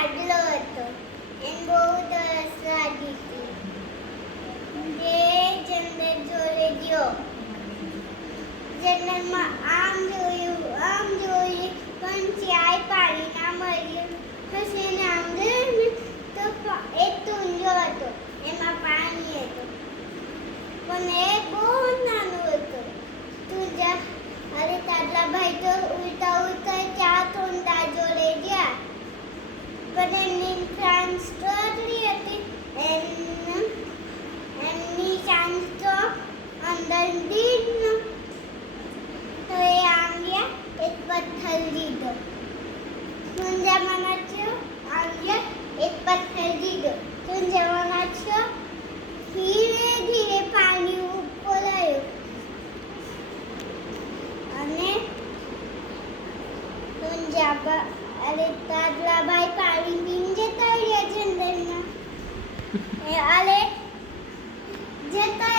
લાડલો હતો. એને બહુ તરસ લાગી હતી. તે જંગલ જોડે ગયો. જંગલમાં આમ જોયું પણ ક્યાંય પાણી ના મળ્યું. પછી એને આમ જોયું ને તો એક ટુંજો હતો. એમાં પાણી હતું પણ એ બહુ નાનો હતો. ટુંજા અરે તાતલાભાઈ તો ઉડતા ઉડતા ત્યાં ટુંડા જોડે ગયા. પણ એમની ચાંચ તો આટલી હતી. એમની ચાંચ તો અંદર દીધનો. તો એ આમ ગયા એક પથ્થર લીધો. ટુંજામાં નાખ્યો. આમ ગયા એક પથ્થર લીધો. ટુંજામાં નાખ્યો. ધીરે ધીરે પાણી ઉપર આવ્યું અને ટુંજા અરે તાતલાભાઈ પાણી પીને જતા રહ્યા જંગલમાં. અરે જતા